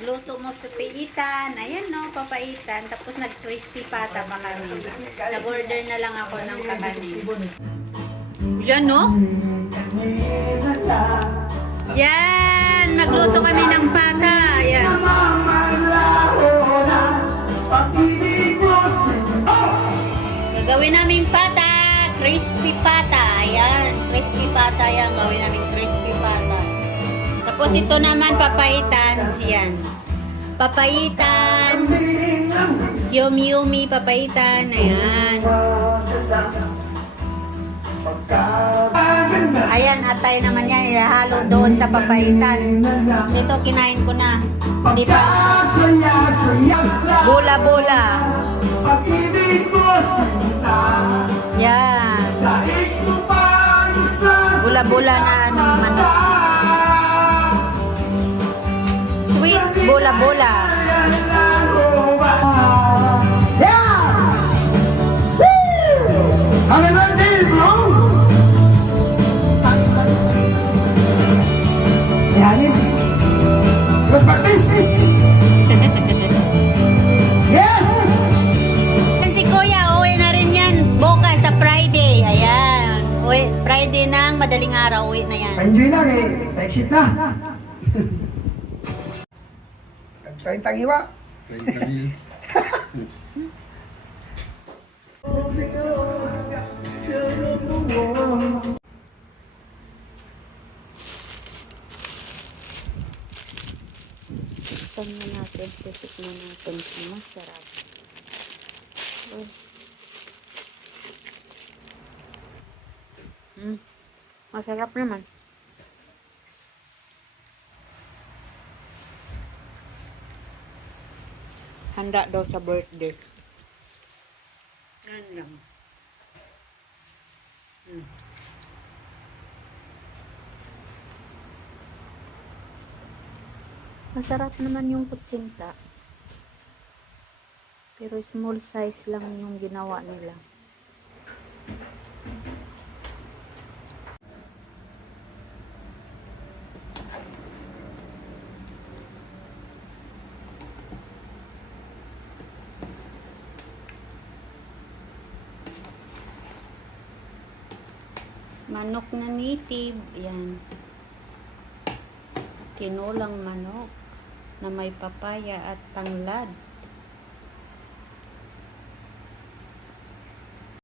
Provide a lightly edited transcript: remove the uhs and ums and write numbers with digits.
Nagluto mo papaitan. Ayan no, papaitan. Tapos nag-crispy pata pa kami. Nag-order na lang ako ng kakanin. Yan no? Yan! Magluto kami ng pata. Ayan. Gagawin namin pata. Crispy pata. Ayan. Crispy pata yan. Gawin namin crispy pata. Tapos ito naman papaitan. Ayan. Papaitan. Yum-yummy papaitan. Ayan. Ayan, atay naman yan. Ihalo doon sa papaitan. Ito, kinain ko na. Hindi pa ako. Bola-bola. Yan. Bola-bola na anong manok. Sweet bola-bola. Yeah! Happy birthday, bro! Yan. Los parties. Yes! Yan si Kuya, uwi na rin yan. Bukas sa Friday. Ayan. Uwi, Friday ng madaling araw, uwi na yan. Pa-enjoy lang eh. Pa-exit na. Nagsaritang iwa. Saan na natin, titikman natin kung masarap. Uy. Masarap naman. Handa daw sa birthday. Yan lang. Masarap naman yung kutsinta. Pero small size lang yung ginawa nila. Manok na native. Yan. Tinulang manok na may papaya at tanglad.